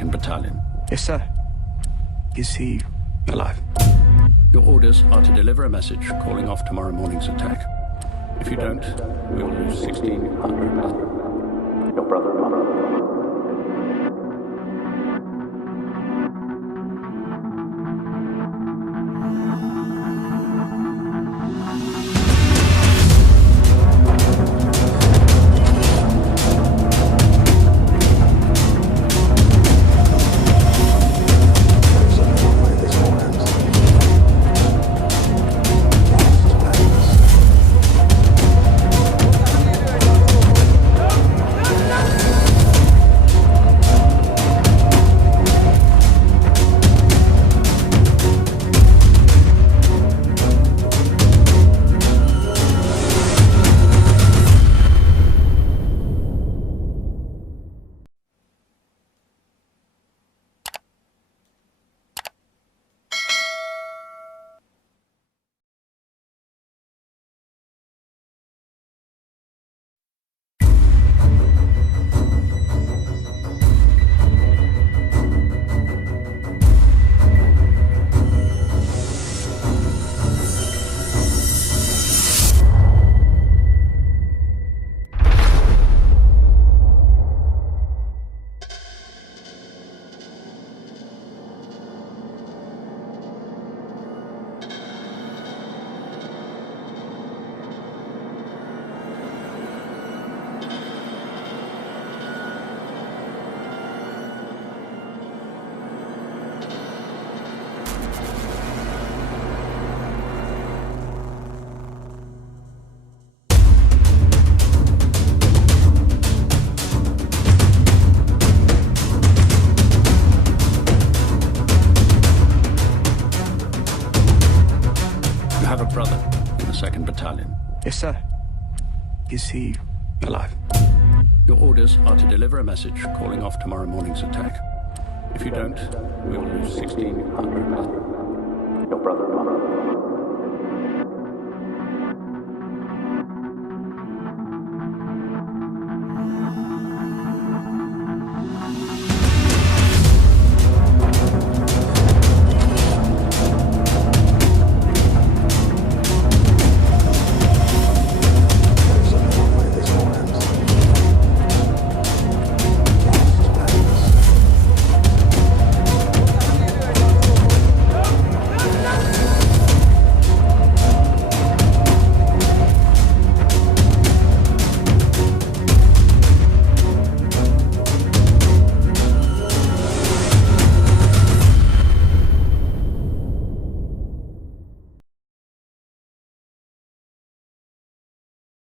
2nd Battalion. Yes, sir. Is he Alive. Your orders are to deliver a message calling off tomorrow morning's attack. If you don't, we will lose 1,600 men. Your brother and mother. Yes, sir. Is he alive? Your orders are to deliver a message calling off tomorrow morning's attack. If you don't, we will lose 1,600 men. Your brother and mother.